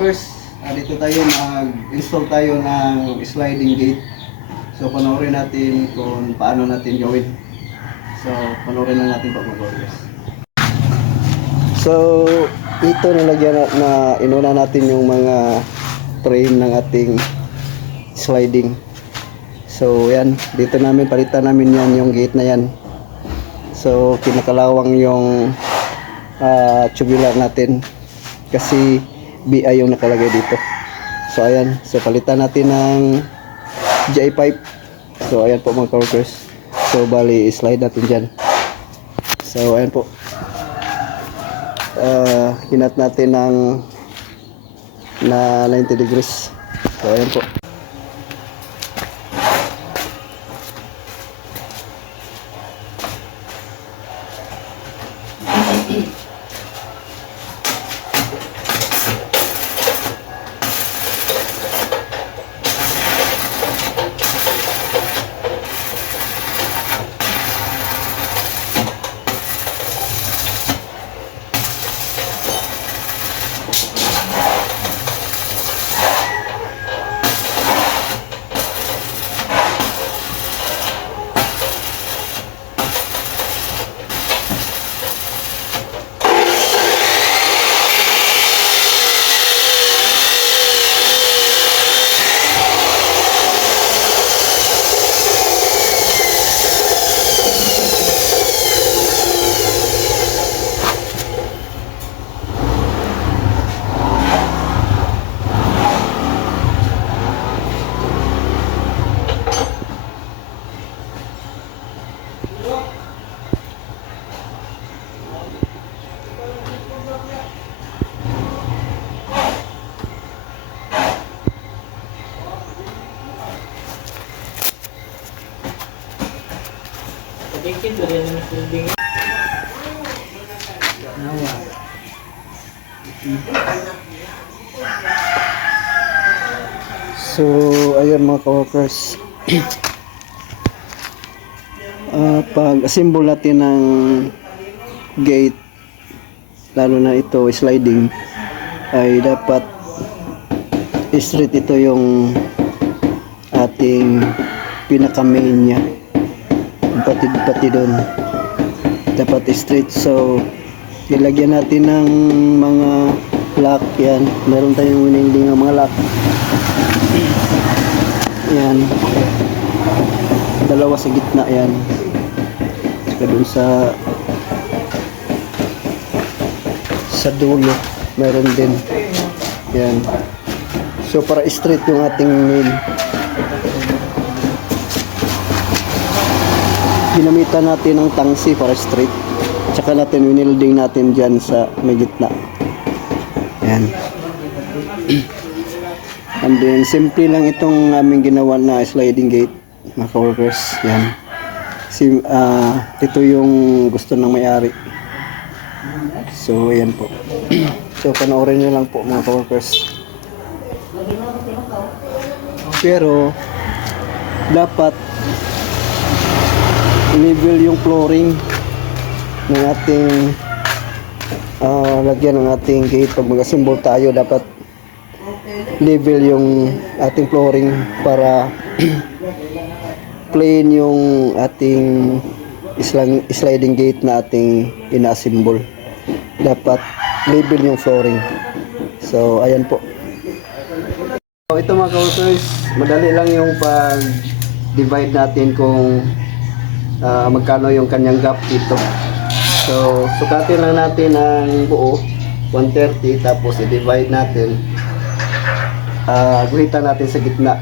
ka-workers, dito tayo mag-install tayo ng sliding gate. So panoorin natin kung paano natin gawin. So panoorin lang natin po ka-workers. So ito nilagyan na inuna natin yung mga frame ng ating sliding. So yan, dito namin palitan namin yan, yung gate na yan. So kinakalawang yung tubular natin kasi BI yung nakalagay dito. So ayan, so palitan natin ng GI pipe. So ayan po mga ka-workers. So bali slide natin dyan. So ayan po, kinat natin ng na 90 degrees. So ayan po. So ayun mga ka-workers, pag-assemble natin ng gate, lalo na ito sliding, ay dapat straight ito yung ating pinaka main nya, pati doon dapat straight. So ilagyan natin ng mga lock. Yan, meron tayong wininding ng mga lock. Yan, dalawa sa gitna yan, saka dun sa dulo meron din yan. So para straight yung ating nail, ginamitan natin ng tangsi para straight, tsaka natin winilding natin dyan sa may gitna. Yan. And then simple lang itong aming ginawa na sliding gate mga ka-workers. Yan, ito yung gusto ng may-ari. So ayan po. So panoorin nyo lang po mga ka-workers. Pero dapat level yung flooring ng ating lagyan ng ating gate. Pag mag-assemble tayo, dapat level yung ating flooring para plain yung ating sliding gate na ating ina-assemble. Dapat level yung flooring. So ayan po. So ito mga ka-workers, madali lang yung pag-divide natin kung magkano yung kanyang gap dito. So sukatin lang natin ang buo 130, tapos i-divide natin, guhitan natin sa gitna.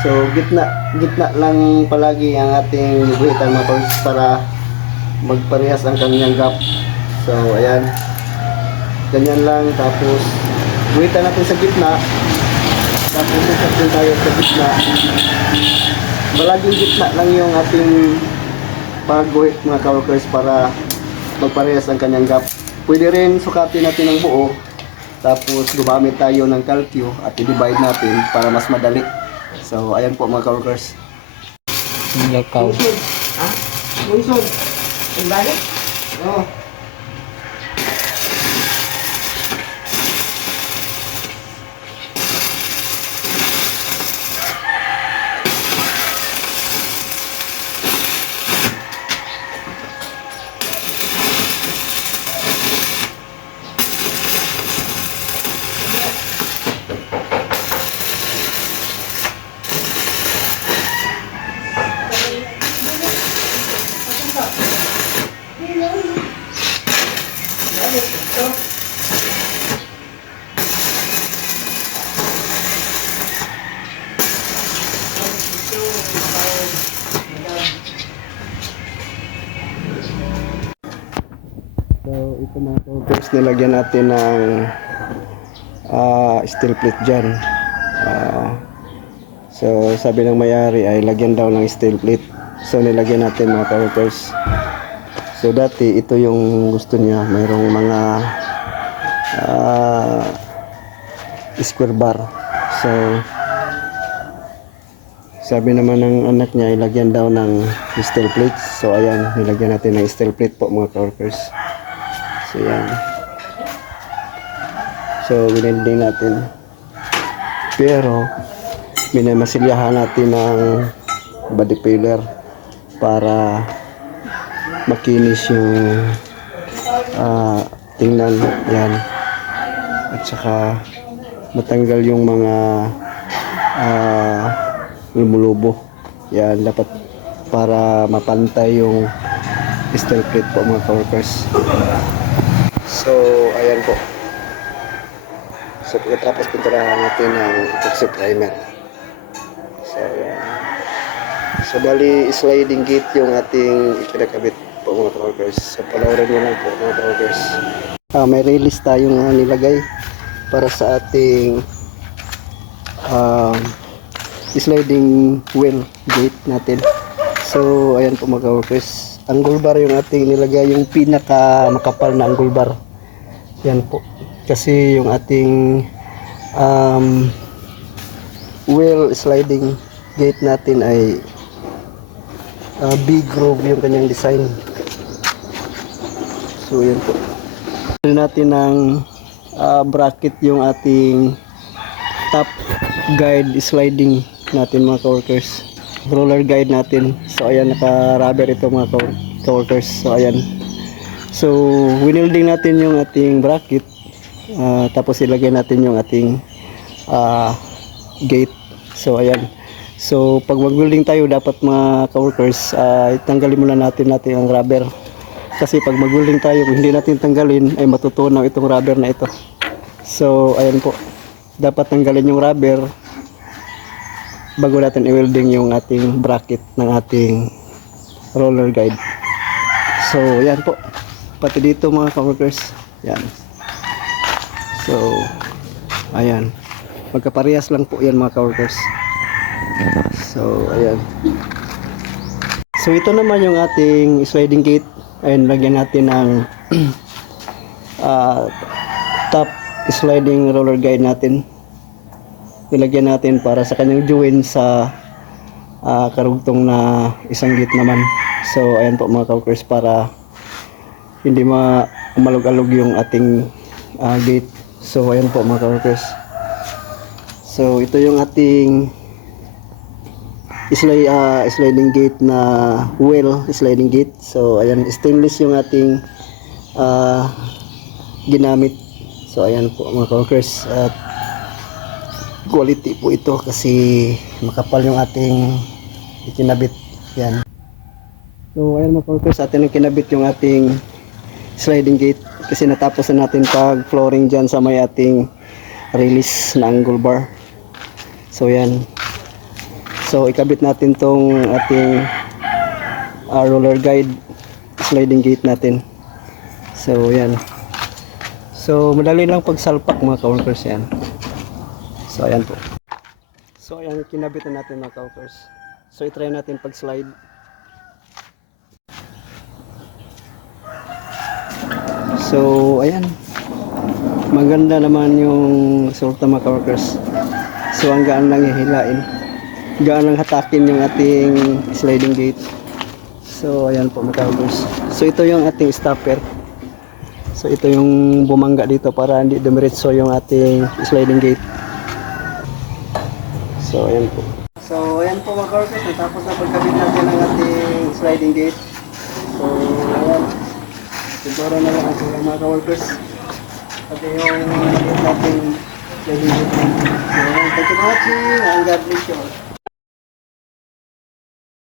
So gitna lang palagi ang ating guhitan mga ka-workers para magparehas ang kanyang gap. So ayan, ganyan lang, tapos guhitan natin sa gitna, tapos sukat din tayo sa gitna. Palaging gitna lang yung ating pagguhit mga ka-workers para magparehas ang kanyang gap. Pwede rin sukatin natin ng buo, tapos gumamit tayo ng calcio at i-divide natin para mas madali. So ayan po mga ka-workers. Lakaw. Ha? Bunson. Ang balik? Oo. ito mga workers, nilagyan natin ng steel plate dyan. So sabi ng may-ari ay lagyan daw ng steel plate. So nilagyan natin mga workers. So dati ito yung gusto niya, mayroong mga square bar. So sabi naman ng anak niya ilagyan daw ng steel plates. So ayan, nilagyan natin ng steel plate po mga workers. So yan. So winilding natin. Pero minamasilyahan natin ng body filler para makinis yung tingnan yan, at saka matanggal yung mga lumulubo yan, dapat para mapantay yung steel plate po mga workers. So ayan po. So pagkatapos pinturahan natin ng epoxy primer. So ayan. So bali sliding gate yung ating ikinakabit po mga workers. So panoorin nyo lang po mga workers. May release tayong nilagay para sa ating sliding wheel gate natin. So ayan po mga workers. Angle bar yung ating nilagay, yung pinaka makapal na angle bar. Yan po. Kasi yung ating wheel sliding gate natin ay big groove yung kanyang design. So yan po. Pili natin ng bracket yung ating top guide sliding natin mga workers. Roller guide natin. So ayan, naka-rubber ito mga workers. So ayan. So winilding natin yung ating bracket. Tapos ilagay natin yung ating gate. So ayan. So pag mag-welding tayo dapat mga ka-workers, itanggalin muna natin ang rubber. Kasi pag mag-welding tayo, kung hindi natin tanggalin ay matutunaw itong rubber na ito. So ayan po. Dapat tanggalin yung rubber bago natin i-welding yung ating bracket ng ating roller guide. So ayan po. Pati dito mga ka-workers. Yan. So ayan. Magkaparehas lang po yan mga ka-workers. So ayan. So ito naman yung ating sliding gate. Ayun, lagyan natin ng top sliding roller guide natin. Ilagyan natin para sa kanyang join sa karugtong na isang gate naman. So ayan po mga ka-workers, para hindi malug-alog yung ating gate. So ayan po mga ka-workers. So ito yung ating sliding gate na wheel sliding gate. So ayan, stainless yung ating ginamit. So ayan po mga ka-workers, at quality po ito kasi makapal yung ating ikinabit. Yan. So ayan mga ka-workers, atin ang kinabit yung ating sliding gate kasi natapos na natin pag flooring dyan sa may ating release na angle bar. So yan. So ikabit natin tong ating roller guide sliding gate natin. So yan. So madali lang pagsalpak mga ka-workers yan. So ayan po. So ayan, kinabit na natin mga ka-workers. So i-try natin pag-slide. So ayan. Maganda naman yung resulta mga ka-workers. So ang gaan lang hihilain. Gaan lang hatakin yung ating sliding gate. So ayan po mga ka-workers. So ito yung ating stopper. So ito yung bumangga dito para hindi dumiretso yung ating sliding gate. So ayan po. So ayan po mga ka-workers, natapos na pagkabit natin ng ating sliding gate. So ayan. Siguro na lang ang mga ka-workers. Pati yung natin sliding gate. So ayan, thank you for watching and God bless you all.